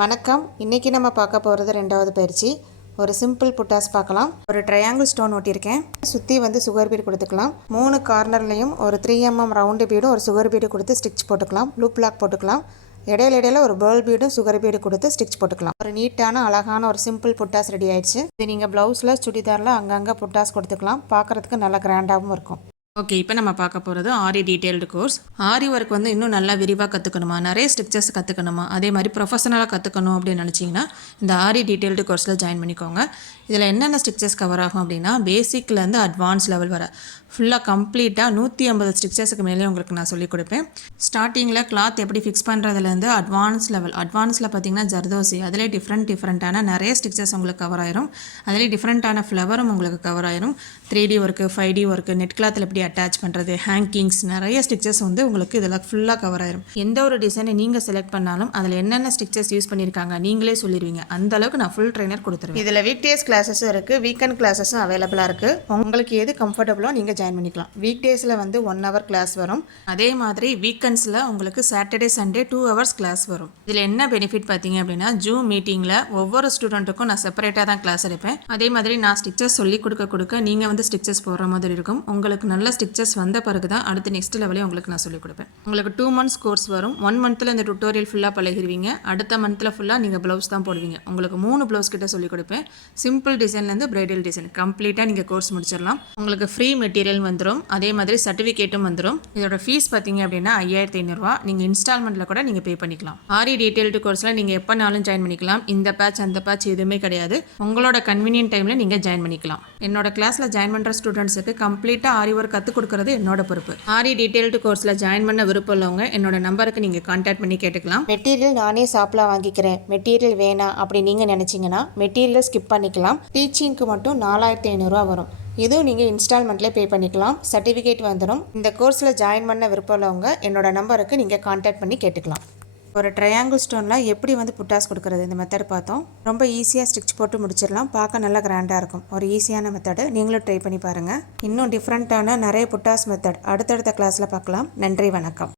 வணக்கம். இன்றைக்கி நம்ம பார்க்க போகிறது ரெண்டாவது பயிற்சி. ஒரு சிம்பிள் புட்டாஸ் பார்க்கலாம். ஒரு ட்ரையாங்கிள் ஸ்டோன் ஒட்டியிருக்கேன். சுற்றி வந்து சுகர் பீடு கொடுத்துக்கலாம். மூணு கார்னர்லேயும் ஒரு த்ரீ எம்எம் ரவுண்டு பீடும் ஒரு சுகர் பீடு கொடுத்து ஸ்டிச் போட்டுக்கலாம். ப்ளூ பிளாக் போட்டுக்கலாம். இடையில இடையில ஒரு பேர்ல் பீடும் சுகர் பீடு கொடுத்து ஸ்டிச் போட்டுக்கலாம். ஒரு நீட்டான அழகான ஒரு சிம்பிள் புட்டாஸ் ரெடி ஆயிடுச்சு. இது நீங்கள் ப்ளவுஸில் சுடிதாரில் அங்கங்கே புட்டாஸ் கொடுத்துக்கலாம். பார்க்குறதுக்கு நல்லா கிராண்டாகவும் இருக்கும். ஓகே இப்போ நம்ம பார்க்க போகிறது aari detailed course aari work வந்து இன்னும் நல்லா விரிவாக கற்றுக்கணுமா நிறைய ஸ்ட்ரிக்சர்ஸ் கற்றுக்கணுமா அதே மாதிரி ப்ரொஃபஷனலாக கற்றுக்கணும் அப்படின்னு நினச்சிங்கன்னா இந்த ஆரி டீட்டெயில்டு கோர்ஸில் ஜாயின் பண்ணிக்கோங்க. இதில் என்னென்ன ஸ்ட்ரிக்சர்ஸ் கவர் ஆகும் அப்படின்னா பேசிக்லேருந்து அட்வான்ஸ் லெவல் வர. ஃபுல்லாக கம்ப்ளீட்டாக நூற்றி ஐம்பது ஸ்ட்ரிக்சர்ஸுக்கு மேலே உங்களுக்கு நான் சொல்லிக் கொடுப்பேன். ஸ்டார்டிங்கில் கிளாத் எப்படி ஃபிக்ஸ் பண்ணுறதுலேருந்து அட்வான்ஸ் லெவல் அட்வான்ஸில் பார்த்தீங்கன்னா ஜர்தோசி அதிலே டிஃப்ரெண்ட் டிஃப்ரெண்ட்டான நிறைய ஸ்டிக்சர்ஸ் உங்களுக்கு கவர் ஆயிரும். அதிலே டிஃப்ரெண்ட்டான ஃப்ளவரும் உங்களுக்கு கவர் ஆயிரும். Three D work five D work net கிளாத்தில் எப்படி அட்டாச் பண்ணுறது ஹேங்கிங்ஸ் நிறைய ஸ்டிச்சஸ் வந்து உங்களுக்கு இதில் ஃபுல்லாக கவர் ஆயிரும். எந்த ஒரு டிசைனை நீங்கள் செலக்ட் பண்ணாலும் அதில் என்னென்ன ஸ்டிச்சஸ் யூஸ் பண்ணியிருக்காங்க நீங்களே சொல்லிடுவீங்க அந்த அளவுக்கு நான் ஃபுல் ட்ரைனர் கொடுத்துருவேன். இதில் வீக் டேஸ் கிளாஸஸும் இருக்குது வீக்கெண்ட் கிளாஸஸும் அவைலபிளாக இருக்குது உங்களுக்கு எது கம்ஃபர்டபுளோ நீங்கள் ஜாயின் பண்ணிக்கலாம். வீக் டேஸில் வந்து ஒன் ஹவர் கிளாஸ் வரும். அதே மாதிரி வீக்கெண்ட்ஸில் உங்களுக்கு Saturday Sunday two hours class வரும். இதில் என்ன பெனிஃபிட் பார்த்தீங்க அப்படின்னா ஜூம் மீட்டிங்கில் ஒவ்வொரு ஸ்டூடெண்ட்டுக்கும் நான் செப்பரேட்டாக தான் கிளாஸ் எடுப்பேன். அதே மாதிரி நான் ஸ்டிச்சஸ் சொல்லி கொடுக்க கொடுக்க நீங்கள் வந்து ஸ்டிச்சஸ் போடுற மாதிரி இருக்கும். உங்களுக்கு நல்ல ஸ்டிச்சஸ் வந்த பிறகு தான் அடுத்து நெக்ஸ்ட் லெவலே உங்களுக்கு நான் சொல்லிக் கொடுப்பேன். உங்களுக்கு டூ மந்த்ஸ் கோர்ஸ் வரும். ஒன் மந்த்தில் இந்த டுட்டோரியல் ஃபுல்லாக பழகிடுவீங்க அடுத்த மந்த்தில் ஃபுல்லாக நீங்கள் ப்ளவுஸ் தான் போடுவீங்க. உங்களுக்கு மூணு ப்ளவுஸ் கிட்ட சொல்லிக் கொடுப்பேன். சிம்பிள் டிசைன்லேருந்து பிரைடல் டிசைன் கம்ப்ளீட்டாக நீங்கள் கோர்ஸ் முடிச்சிடலாம். உங்களுக்கு ஃப்ரீ மெட்டீரியல் வந்துடும் அதே மாதிரி சர்டிஃபிகேட்டும் வந்துடும் இதோட ஃபீஸ் பார்த்தீங்க அப்படின்னா ஐயாயிரத்தி ஐநூறுரூவா நீங்கள் இன்ஸ்டால்மெண்ட்டில் கூட நீங்கள் பே பண்ணிக்கலாம். ஆரி டீட்டெயில்டு கோர்ஸில் நீங்கள் எப்போனாலும் ஜாயின் பண்ணிக்கலாம். இந்த பேட்ச் அந்த பேட்ச் எதுவுமே கிடையாது. உங்களோட கன்வீனியன்ட் டைமில் நீங்கள் ஜாயின் பண்ணிக்கலாம். என்னோட கிளாஸில் ஜாயின் பண்ணுற ஸ்டூடெண்ட்ஸுக்கு கம்ப்ளீட்டாக ஆரி ஒர்க் கற்றுக் கொடுக்குறது என்னோட பொறுப்பு. ஆரி டீட்டெயில்டு கோர்ஸில் ஜாயின் பண்ண விருப்பம் உள்ளவங்க என்னோட நம்பருக்கு நீங்கள் கான்டாக்ட் பண்ணி கேட்டுக்கலாம். மெட்டீரியல் நானே ஷாப்பில் வாங்கிக்கிறேன். மெட்டீரியல் வேணாம் அப்படி நீங்கள் நினச்சிங்கன்னா மெட்டீரியல் ஸ்கிப் பண்ணிக்கலாம். டீச்சிங்க்கு மட்டும் நாலாயிரத்தி ஐநூறுரூவா வரும். இதுவும் நீங்கள் இன்ஸ்டால்மெண்ட்லேயே பே பண்ணிக்கலாம். சர்டிஃபிகேட் வந்துடும் இந்த கோர்ஸில் ஜாயின் பண்ண விருப்பம் உள்ளவங்க என்னோட நம்பருக்கு நீங்கள் கான்டாக்ட் பண்ணி கேட்டுக்கலாம். ஒரு ட்ரையாங்கிள் ஸ்டோனில் எப்படி வந்து புட்டாஸ் கொடுக்குறது? இந்த மெத்தட் பார்த்தோம். ரொம்ப ஈஸியாக ஸ்டிச் போட்டு முடிச்சிடலாம். பார்க்க நல்லா கிராண்டாக இருக்கும். ஒரு ஈஸியான மெத்தடு நீங்களும் ட்ரை பண்ணி பாருங்கள் இன்னும் டிஃப்ரெண்ட்டான நிறைய புட்டாஸ் மெத்தட் அடுத்தடுத்த கிளாஸில் பார்க்கலாம். நன்றி வணக்கம்.